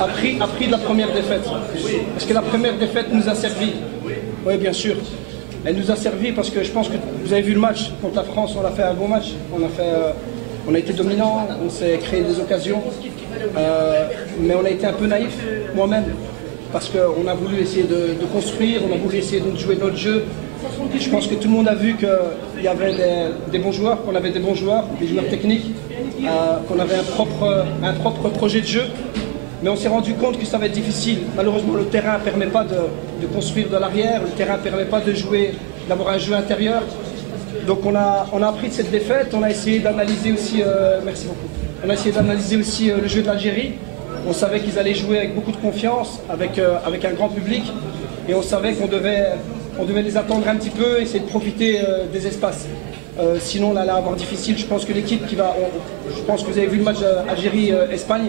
appris de la première défaite. Parce que la première défaite nous a servi. Oui, bien sûr. Elle nous a servi parce que je pense que vous avez vu le match contre la France, on a fait un bon match. On a été dominant, on s'est créé des occasions. Mais on a été un peu naïf, moi-même. Parce qu'on a voulu essayer de construire, on a voulu essayer de jouer notre jeu. Je pense que tout le monde a vu qu'il y avait des bons joueurs, qu'on avait des bons joueurs, des joueurs techniques, qu'on avait un propre projet de jeu. Mais on s'est rendu compte que ça va être difficile. Malheureusement, le terrain ne permet pas de construire de l'arrière, le terrain ne permet pas de jouer, d'avoir un jeu intérieur. Donc on a appris de cette défaite, on a essayé d'analyser aussi, merci beaucoup, on a essayé d'analyser aussi le jeu de l'Algérie. On savait qu'ils allaient jouer avec beaucoup de confiance, avec un grand public, et on savait qu'on devait les attendre un petit peu, essayer de profiter des espaces. Sinon on allait avoir difficile. Je pense que l'équipe qui va, je pense que vous avez vu le match Algérie-Espagne,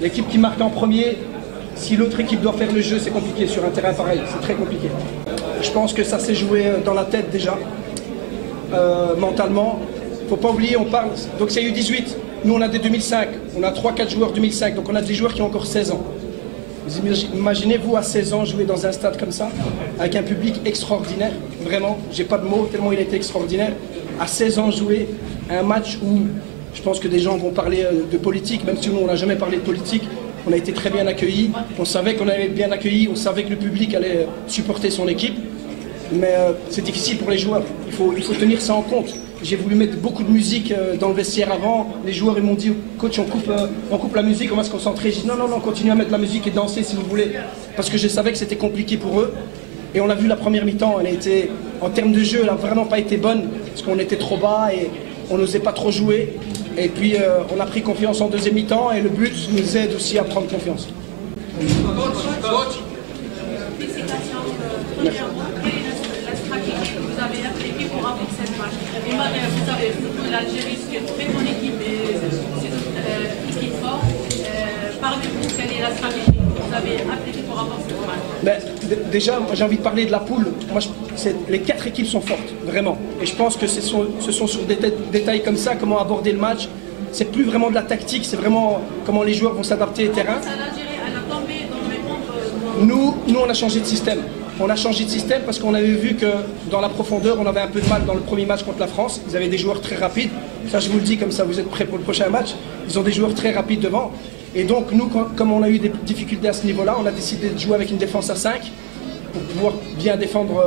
l'équipe qui marque en premier, si l'autre équipe doit faire le jeu, c'est compliqué sur un terrain pareil, c'est très compliqué. Je pense que ça s'est joué dans la tête déjà, mentalement. Il ne faut pas oublier, on parle, donc c'est U18. Nous, on a des 2005, on a 3-4 joueurs 2005, donc on a des joueurs qui ont encore 16 ans. Vous imaginez-vous à 16 ans jouer dans un stade comme ça, avec un public extraordinaire, vraiment, j'ai pas de mots, tellement il a été extraordinaire. À 16 ans jouer un match où je pense que des gens vont parler de politique, même si nous, on n'a jamais parlé de politique, on a été très bien accueillis, on savait qu'on allait être bien accueillis, on savait que le public allait supporter son équipe, mais c'est difficile pour les joueurs, il faut tenir ça en compte. J'ai voulu mettre beaucoup de musique dans le vestiaire avant. Les joueurs ils m'ont dit, coach, on coupe la musique, on va se concentrer. J'ai dit non, continuez à mettre la musique et danser si vous voulez. Parce que je savais que c'était compliqué pour eux. Et on a vu la première mi-temps, elle a été, en termes de jeu, elle n'a vraiment pas été bonne. Parce qu'on était trop bas et on n'osait pas trop jouer. Et puis on a pris confiance en deuxième mi-temps et le but nous aide aussi à prendre confiance. Merci. Vous avez surtout l'Algérie, qui est une très bonne équipe et c'est équipe forte. Parlez-vous, quelle est la stratégie que vous avez appliquée pour avoir ce match? Déjà, j'ai envie de parler de la poule. Moi, les 4 équipes sont fortes, vraiment. Et je pense que ce sont sur des détails comme ça, comment aborder le match. C'est plus vraiment de la tactique, c'est vraiment comment les joueurs vont s'adapter au terrain. L'Algérie, elle a tombé dans les membres. Nous, on a changé de système. On a changé de système parce qu'on avait vu que dans la profondeur, on avait un peu de mal dans le premier match contre la France. Ils avaient des joueurs très rapides. Ça, je vous le dis, comme ça, vous êtes prêts pour le prochain match. Ils ont des joueurs très rapides devant. Et donc, nous, comme on a eu des difficultés à ce niveau-là, on a décidé de jouer avec une défense à 5 pour pouvoir bien défendre